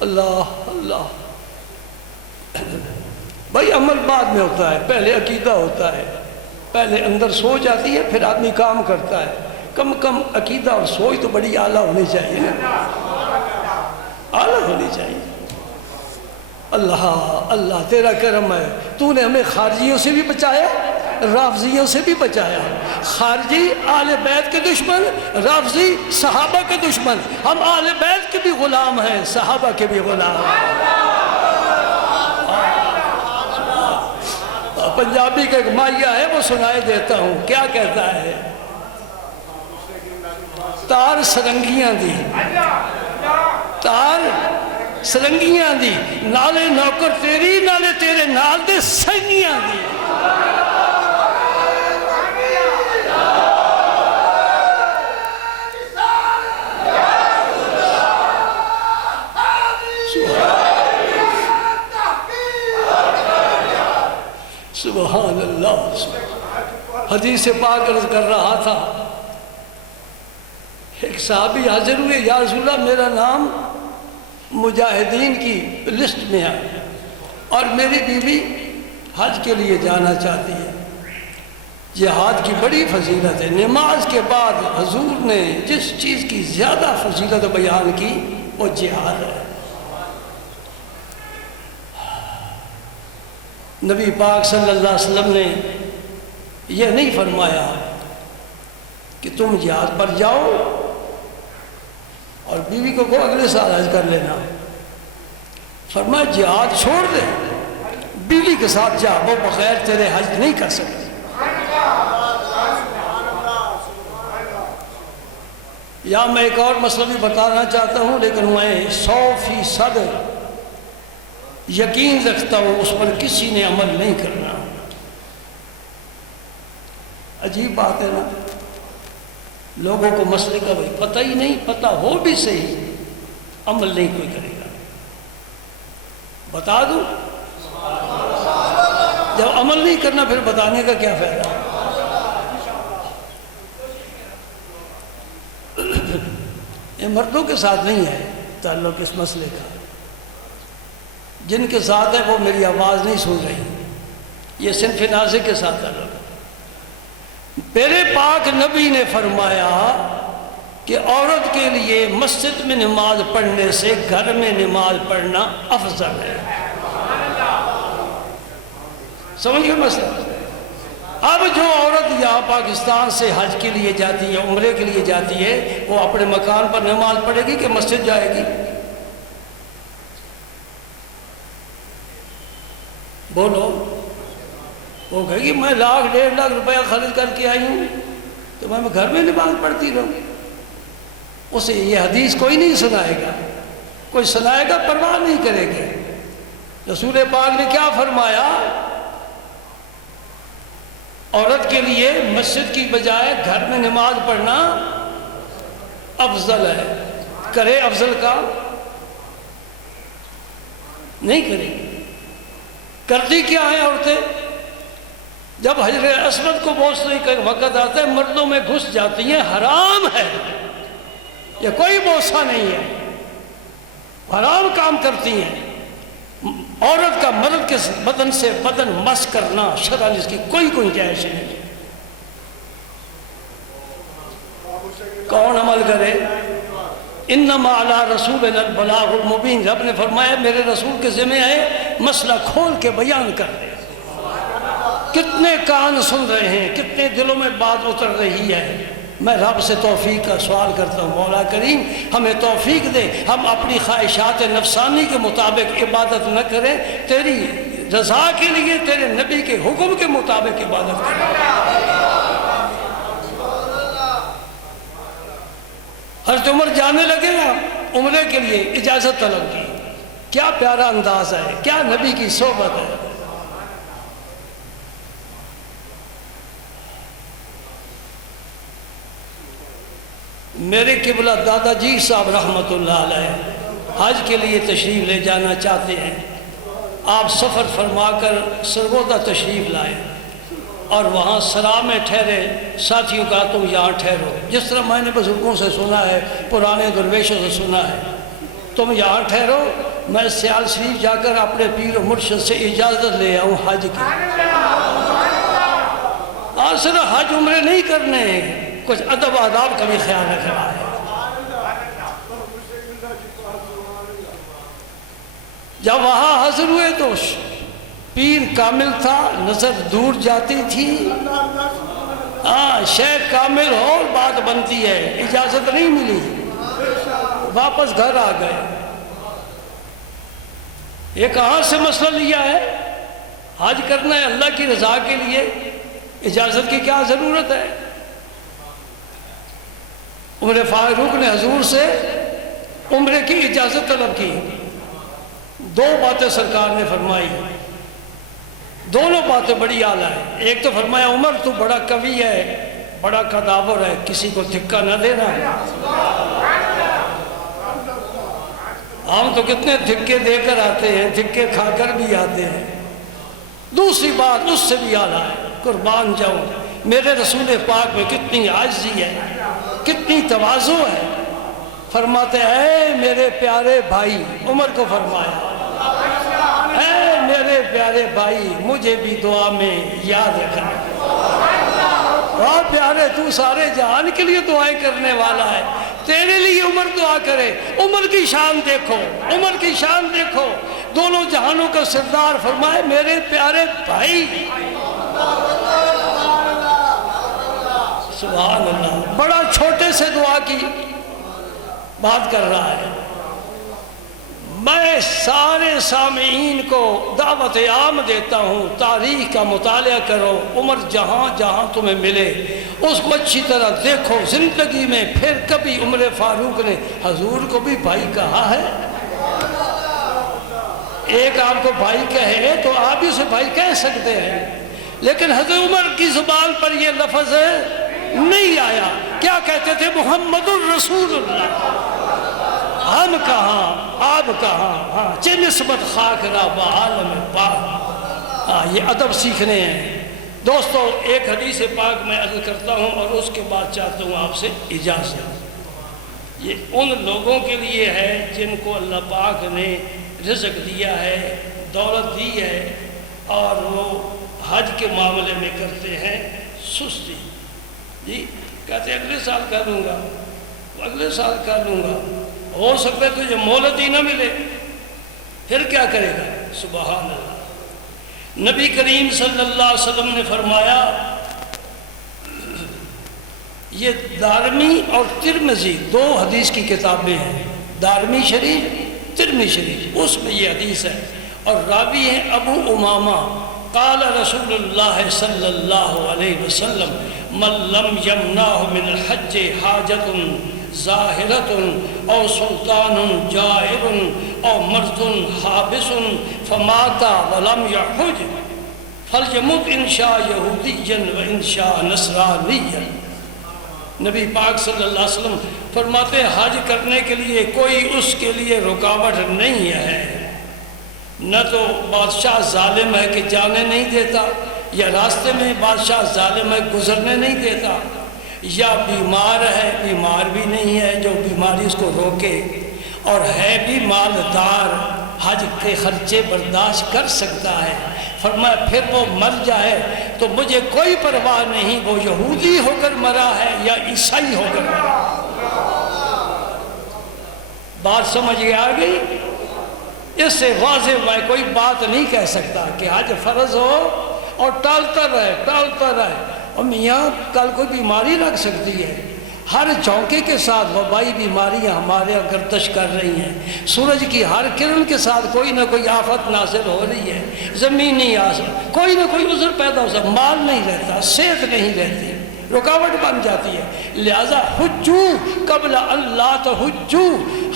اللہ اللہ۔ بھائی عمل بعد میں ہوتا ہے، پہلے عقیدہ ہوتا ہے، پہلے اندر سوچ آتی ہے، پھر آدمی کام کرتا ہے۔ کم کم عقیدہ اور سوچ تو بڑی اعلیٰ ہونی چاہیے نا، اعلیٰ ہونی چاہیے۔ اللہ اللہ تیرا کرم ہے، تو نے ہمیں خارجیوں سے بھی بچایا، رافضیوں سے بھی بچایا۔ خارجی آل بیت کے دشمن، رافضی صحابہ کے دشمن، ہم آل بیت کے بھی غلام ہیں، صحابہ کے بھی غلام ہیں۔ پنجابی کا ایک مائیہ ہے، وہ سنائے دیتا ہوں، کیا کہتا ہے؟ تار سرنگیاں دی، تار سرنگیاں دی، نالے نوکر تیری، نالے تیرے نال دے سنگیاں دی۔ سبحان اللہ۔ حدیث پاک عرض کر رہا تھا، ایک صحابی حاضر ہوئے، یا رسول اللہ میرا نام مجاہدین کی لسٹ میں ہے اور میری بیوی حج کے لیے جانا چاہتی ہے۔ جہاد کی بڑی فضیلت ہے، نماز کے بعد حضور نے جس چیز کی زیادہ فضیلت بیان کی وہ جہاد ہے۔ نبی پاک صلی اللہ علیہ وسلم نے یہ نہیں فرمایا کہ تم جہاد پر جاؤ اور بیوی کو اگلے سال حج کر لینا، فرمایا جہاد چھوڑ دے، بیوی کے ساتھ جا، وہ بغیر تیرے حج نہیں کر سکتے۔ یا میں ایک اور مسئلہ بھی بتانا چاہتا ہوں، لیکن میں 100% یقین رکھتا ہوں اس پر کسی نے عمل نہیں کرنا۔ عجیب بات ہے نا، لوگوں کو مسئلے کا بھائی پتہ ہی نہیں، پتہ ہو بھی صحیح، عمل نہیں کوئی کرے گا۔ بتا دوں، جب عمل نہیں کرنا پھر بتانے کا کیا فائدہ؟ یہ مردوں کے ساتھ نہیں ہے تعلق اس مسئلے کا، جن کے ساتھ ہے وہ میری آواز نہیں سن رہی، یہ صنف نازک کے ساتھ تعلق ہے۔ میرے پاک نبی نے فرمایا کہ عورت کے لیے مسجد میں نماز پڑھنے سے گھر میں نماز پڑھنا افضل ہے۔ سمجھ گئے مسئلہ؟ اب جو عورت یہاں پاکستان سے حج کے لیے جاتی ہے، عمرے کے لیے جاتی ہے، وہ اپنے مکان پر نماز پڑھے گی کہ مسجد جائے گی؟ بولو۔ وہ کہے گی میں 1,00,000 1.5 لاکھ روپیہ خرچ کر کے آئی ہوں تو میں گھر میں نماز پڑھتی رہوں۔ اسے یہ حدیث کوئی نہیں سنائے گا، کوئی سنائے گا پرواہ نہیں کرے گا۔ رسول پاک نے کیا فرمایا؟ عورت کے لیے مسجد کی بجائے گھر میں نماز پڑھنا افضل ہے۔ کرے افضل کا؟ نہیں کرے گی۔ کرتی کیا ہے عورتیں؟ جب حجر اسود کو بوسنے کا وقت آتا ہے مردوں میں گھس جاتی ہیں، حرام ہے، یہ کوئی بوسہ نہیں ہے، حرام کام کرتی ہیں۔ عورت کا مرد کے بدن سے بدن مس کرنا شرعاً اس کی کوئی گنجائش نہیں۔ کون عمل کرے؟ انما علی رسولنا البلاغ المبین، رب نے فرمایا میرے رسول کے ذمہ ہے مسئلہ کھول کے بیان کر دے۔ کتنے کان سن رہے ہیں، کتنے دلوں میں بات اتر رہی ہے، میں رب سے توفیق کا سوال کرتا ہوں، مولا کریم ہمیں توفیق دے، ہم اپنی خواہشات نفسانی کے مطابق عبادت نہ کریں، تیری رضا کے لیے تیرے نبی کے حکم کے مطابق عبادت کریں۔ حضرت عمر جانے لگے نا عمرے کے لیے، اجازت طلب کی، کیا پیارا انداز ہے، کیا نبی کی صحبت ہے۔ میرے قبلہ دادا جی صاحب رحمۃ اللہ علیہ حج کے لیے تشریف لے جانا چاہتے ہیں، آپ سفر فرما کر سرگودا تشریف لائے اور وہاں سرا میں ٹھہرے، ساتھیوں کا تم یہاں ٹھہرو، جس طرح میں نے بزرگوں سے سنا ہے، پرانے درویشوں سے سنا ہے، تم یہاں ٹھہرو، میں سیال شریف جا کر اپنے پیر و مرشد سے اجازت لے آؤں حج کی۔ آج صرف حج عمرے نہیں کرنے ہیں، کچھ ادب آداب کا بھی خیال رکھنا ہے۔ جب وہاں حاضر ہوئے تو پیر کامل تھا، نظر دور جاتی تھی، شیخ کامل ہو اور بات بنتی ہے، اجازت نہیں ملی، واپس گھر آ گئے۔ یہ کہاں سے مسئلہ لیا ہے؟ حج کرنا ہے اللہ کی رضا کے لیے، اجازت کی کیا ضرورت ہے؟ عمر فاروق نے حضور سے عمرے کی اجازت طلب کی، دو باتیں سرکار نے فرمائی، دونوں باتیں بڑی اعلیٰ ہیں۔ ایک تو فرمایا عمر تو بڑا قوی ہے، بڑا قداور ہے، کسی کو دھکا نہ دینا۔ ہم تو کتنے دھکے دے کر آتے ہیں، دھکے کھا کر بھی آتے ہیں۔ دوسری بات اس سے بھی اعلیٰ ہے، قربان جاؤں میرے رسول پاک میں کتنی عاجزی ہے، کتنی تواضع ہے۔ فرماتے اے میرے پیارے بھائی، عمر کو فرمایا اے میرے پیارے بھائی مجھے بھی دعا میں یاد رکھنا۔ اور پیارے تو سارے جہان کے لیے دعائیں کرنے والا ہے، تیرے لیے عمر دعا کرے۔ عمر کی شان دیکھو، عمر کی شان دیکھو، دونوں جہانوں کا سردار فرمائے میرے پیارے بھائی۔ سبحان اللہ، بڑا چھوٹے سے دعا کی بات کر رہا ہے۔ میں سارے سامعین کو دعوت عام دیتا ہوں، تاریخ کا مطالعہ کرو، عمر جہاں جہاں تمہیں ملے اس کو اچھی طرح دیکھو زندگی میں۔ پھر کبھی عمر فاروق نے حضور کو بھی بھائی کہا ہے؟ ایک آپ کو بھائی کہے تو آپ بھی اسے بھائی کہہ سکتے ہیں، لیکن حضرت عمر کی زبان پر یہ لفظ نہیں آیا۔ کیا کہتے تھے؟ محمد الرسول اللہ، ہم کہاں آپ کہاں، ہاں چہ نسبت خاک را با عالم پاک۔ یہ ادب سیکھنے ہیں دوستو۔ ایک حدیث پاک میں عرض کرتا ہوں اور اس کے بعد چاہتا ہوں آپ سے اجازت۔ یہ ان لوگوں کے لیے ہے جن کو اللہ پاک نے رزق دیا ہے، دولت دی ہے، اور وہ حج کے معاملے میں کرتے ہیں سستی، جی کہتے ہیں اگلے سال کر لوں گا، اگلے سال کر لوں گا، ہو سکتا ہے تجھے مہلت ہی نہ ملے، پھر کیا کرے گا؟ سبحان اللہ۔ نبی کریم صلی اللہ علیہ وسلم نے فرمایا، یہ دارمی اور ترمذی دو حدیث کی کتابیں ہیں، دارمی شریف، ترمذی شریف، اس میں یہ حدیث ہے، اور راوی ہیں ابو امامہ۔ قال رسول اللہ صلی اللہ علیہ وسلم من لم یمنعہ من الحج حاجت ظاہرت او سلطان جائر او مرض حابس فمات ولم یحج فلیمت انشاء یہودیا و انشاء نصرانیا۔ نبی پاک صلی اللہ علیہ وسلم فرماتے ہیں حج کرنے کے لیے کوئی اس کے لیے رکاوٹ نہیں ہے، نہ تو بادشاہ ظالم ہے کہ جانے نہیں دیتا، یا راستے میں بادشاہ ظالم ہے گزرنے نہیں دیتا، یا بیمار ہے، بیمار بھی نہیں ہے جو بیماری اس کو روکے، اور ہے بھی مالدار، حج کے خرچے برداشت کر سکتا ہے۔ فرمایا پھر وہ مر جائے تو مجھے کوئی پرواہ نہیں، وہ یہودی ہو کر مرا ہے یا عیسائی ہو کر مرا۔ بات سمجھ آ گئی؟ اس سے واضح میں کوئی بات نہیں کہہ سکتا کہ حج فرض ہو اور ٹالتا رہے ٹالتا رہے۔ اور میاں کل کوئی بیماری لگ سکتی ہے، ہر جھونکے کے ساتھ وبائی بیماریاں ہمارے یہاں گردش کر رہی ہیں، سورج کی ہر کرن کے ساتھ کوئی نہ کوئی آفت نازل ہو رہی ہے، زمینی آفت، کوئی نہ کوئی عذر پیدا ہو سکتا، مال نہیں رہتا، صحت نہیں رہتی، رکاوٹ بن جاتی ہے۔ لہذا حجو قبل اللہ تحجو،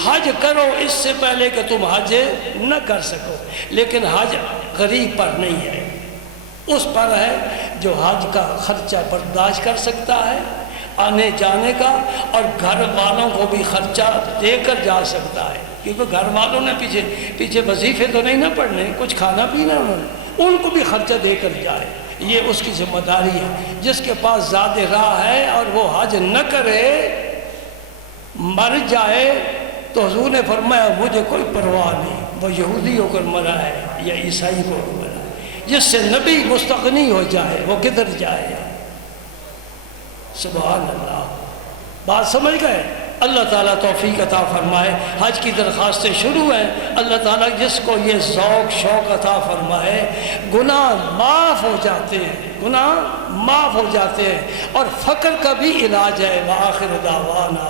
حج کرو اس سے پہلے کہ تم حج نہ کر سکو۔ لیکن حج غریب پر نہیں ہے، اس پر ہے جو حج کا خرچہ برداشت کر سکتا ہے، آنے جانے کا، اور گھر والوں کو بھی خرچہ دے کر جا سکتا ہے، کیونکہ گھر والوں نے پیچھے وظیفے تو نہیں نہ پڑھنے، کچھ کھانا پینا انہوں نے، ان کو بھی خرچہ دے کر جائے، یہ اس کی ذمہ داری ہے۔ جس کے پاس زاد راہ ہے اور وہ حج نہ کرے، مر جائے، تو حضور نے فرمایا مجھے کوئی پرواہ نہیں، وہ یہودی ہو کر مرا ہے یا عیسائی ہو کر مرا ہے، جس سے نبی مستغنی ہو جائے وہ کدھر جائے۔ سبحان اللہ، بات سمجھ گئے؟ اللہ تعالیٰ توفیق عطا فرمائے۔ حج کی درخواستیں شروع ہیں، اللہ تعالیٰ جس کو یہ ذوق شوق عطا فرمائے، گناہ معاف ہو جاتے ہیں، گناہ معاف ہو جاتے ہیں، اور فقر کا بھی علاج ہے۔ وآخر دعوانا